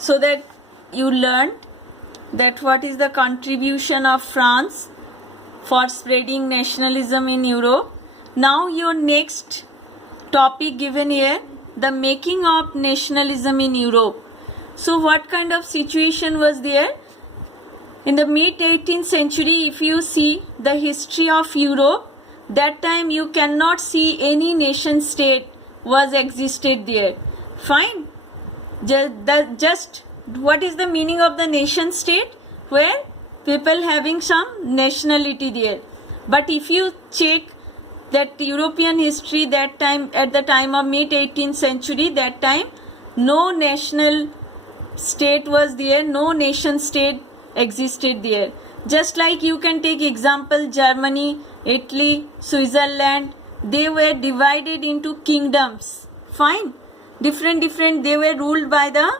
so that you learned that what is the contribution of France for spreading nationalism in Europe. Now your next topic given here, the making of nationalism in Europe. So what kind of situation was there? In the mid 18th century, if you see the history of Europe, that time you cannot see any nation state was existed there. Fine. Just what is the meaning of the nation state? Where people having some nationality there. But if you check that European history, that time, at the time of mid 18th century, that time no national state was there, no nation state existed there. Just like you can take example Germany, Italy, Switzerland, they were divided into kingdoms. Fine. Different, they were ruled by the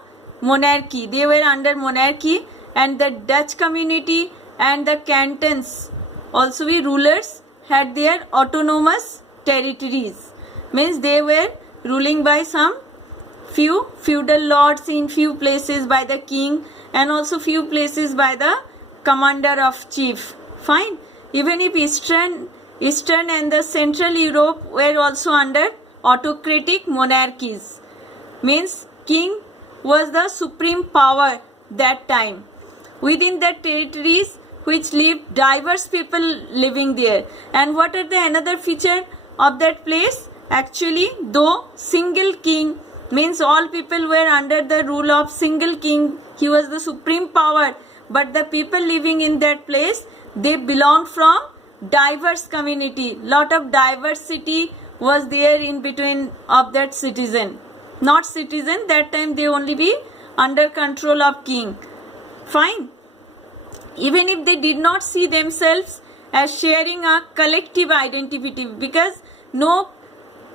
monarchy. They were under monarchy, and the Dutch community and the cantons, also the rulers, had their autonomous territories. Means they were ruling by some few feudal lords in few places by the king, and also few places by the commander of chief. Fine. Even if Eastern and the Central Europe were also under autocratic monarchies. Means king was the supreme power that time. Within that territories which lived diverse people living there. And what are the another feature of that place? Actually, though single king, means all people were under the rule of single king, he was the supreme power, but the people living in that place, they belonged from diverse community. Lot of diversity was there in between of that citizen. Not citizen, that time they only be under control of king. Fine. Even if they did not see themselves as sharing a collective identity, because no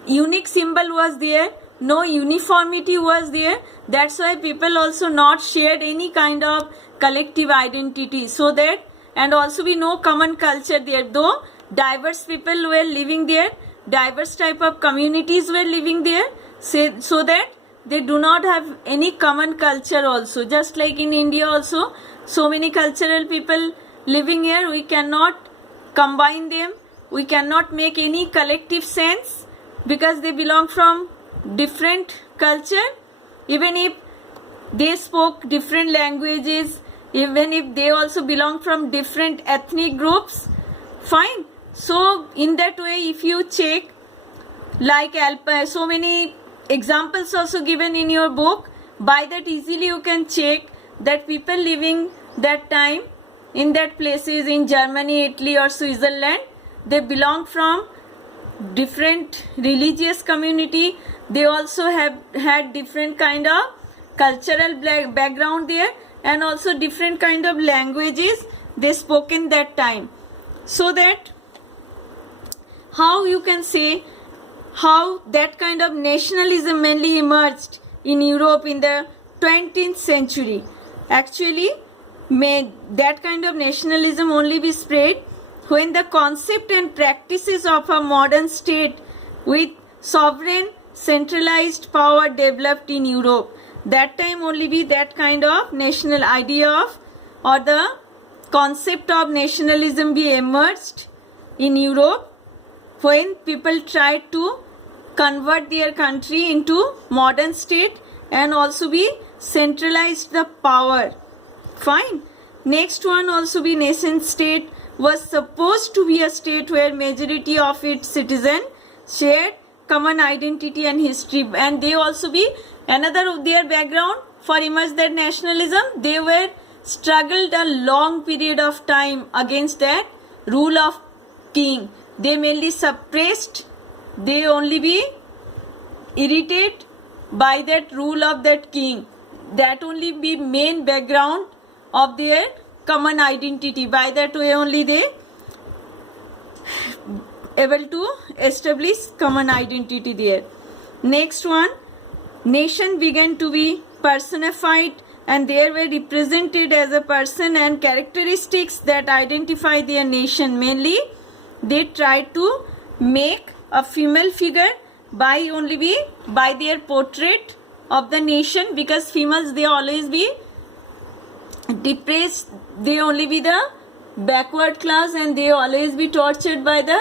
unique symbol was there, no uniformity was there, that's why people also not shared any kind of collective identity. So that, and also we know common culture there, though diverse people were living there, diverse type of communities were living there, so that they do not have any common culture also. Just like in India also, so many cultural people living here, we cannot combine them, we cannot make any collective sense, because they belong from different culture. Even if they spoke different languages, even if they also belong from different ethnic groups. Fine. So in that way, if you check, like so many examples also given in your book, by that easily you can check that people living that time in that places in Germany, Italy or Switzerland, they belong from different religious community. They also have had different kind of cultural background there, and also different kind of languages they spoke in that time. So that how you can say how that kind of nationalism mainly emerged in Europe in the 20th century. Actually, may that kind of nationalism only be spread when the concept and practices of a modern state with sovereign centralized power developed in Europe. That time only be that kind of national idea of, or the concept of nationalism be emerged in Europe, when people tried to convert their country into modern state and also be centralized the power. Fine. Next one also be nation state was supposed to be a state where majority of its citizens shared common identity and history, and they also be another of their background for emerge that nationalism. They were struggled a long period of time against that rule of king. They mainly suppressed, they only be irritated by that rule of that king. That only be main background of their common identity. By that way only they able to establish common identity there. Next one, nation began to be personified, and they were represented as a person and characteristics that identify their nation. Mainly they tried to make a female figure by only be by their portrait of the nation, because females, they always be depressed, they only be the backward class, and they always be tortured by the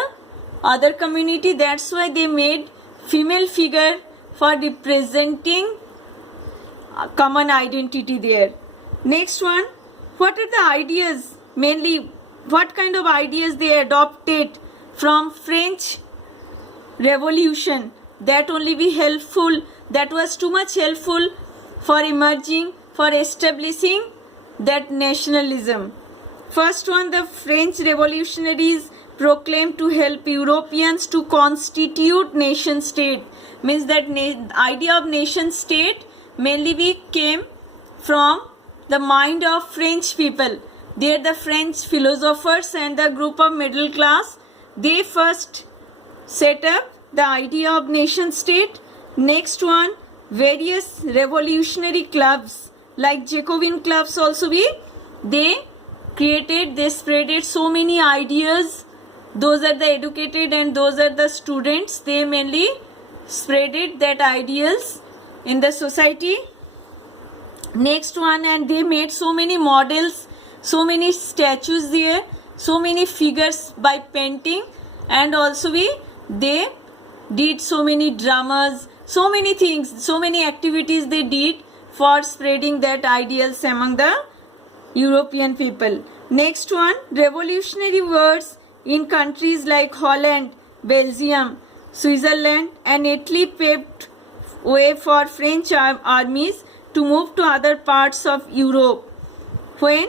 other community. That's why they made female figure for representing a common identity there. Next one, what are the ideas, mainly what kind of ideas they adopted from French Revolution that only be helpful, that was too much helpful for emerging, for establishing that nationalism. First one, the French revolutionaries proclaimed to help Europeans to constitute nation state. Means that idea of nation state mainly came from the mind of French people. They are the French philosophers and the group of middle class. They first set up the idea of nation state. Next one, various revolutionary clubs like Jacobin clubs also they created, they spreaded so many ideas. Those are the educated and those are the students. They mainly spreaded that ideals in the society. Next one, and they made so many models, so many statues there, so many figures by painting, and also they did so many dramas, so many things, so many activities they did for spreading that ideals among the European people. Next one, revolutionary words in countries like Holland, Belgium, Switzerland and Italy paved way for French armies to move to other parts of Europe. When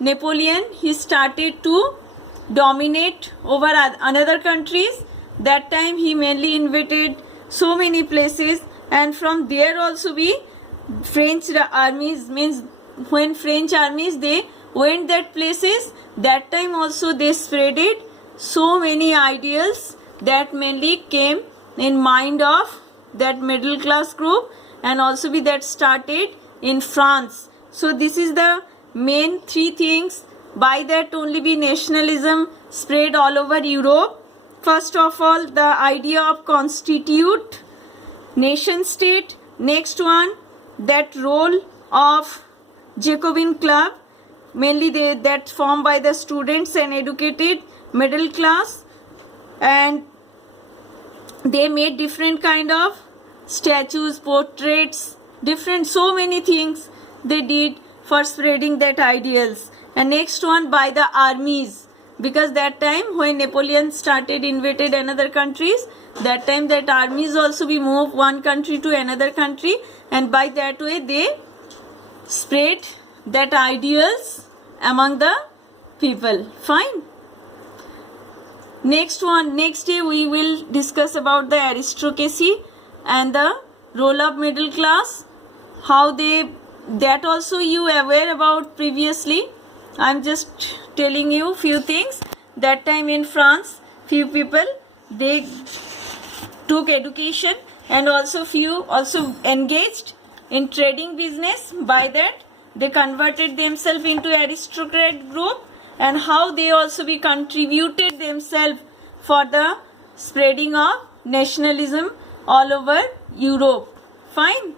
Napoleon, he started to dominate over another countries, that time he mainly invaded so many places, and from there also French armies, means when French armies they went that places, that time also they spreaded so many ideals that mainly came in mind of that middle class group, and also that started in France. So this is the main three things. By that only nationalism spread all over Europe. First of all, the idea of constitute nation state. Next one, that role of Jacobin club, mainly that formed by the students and educated middle class, and they made different kind of statues, portraits, different, so many things they did for spreading that ideals. And next one, by the armies, because that time when Napoleon started invaded another countries, that time that armies also moved one country to another country, and by that way they spread that ideals among the people. Fine. Next one, next day we will discuss about the aristocracy and the role of middle class, how they, that also you aware about previously. I'm just telling you few things. That time in France, few people they took education, and also few also engaged in trading business. By that they converted themselves into aristocrat group, and how they also contributed themselves for the spreading of nationalism all over Europe. Fine.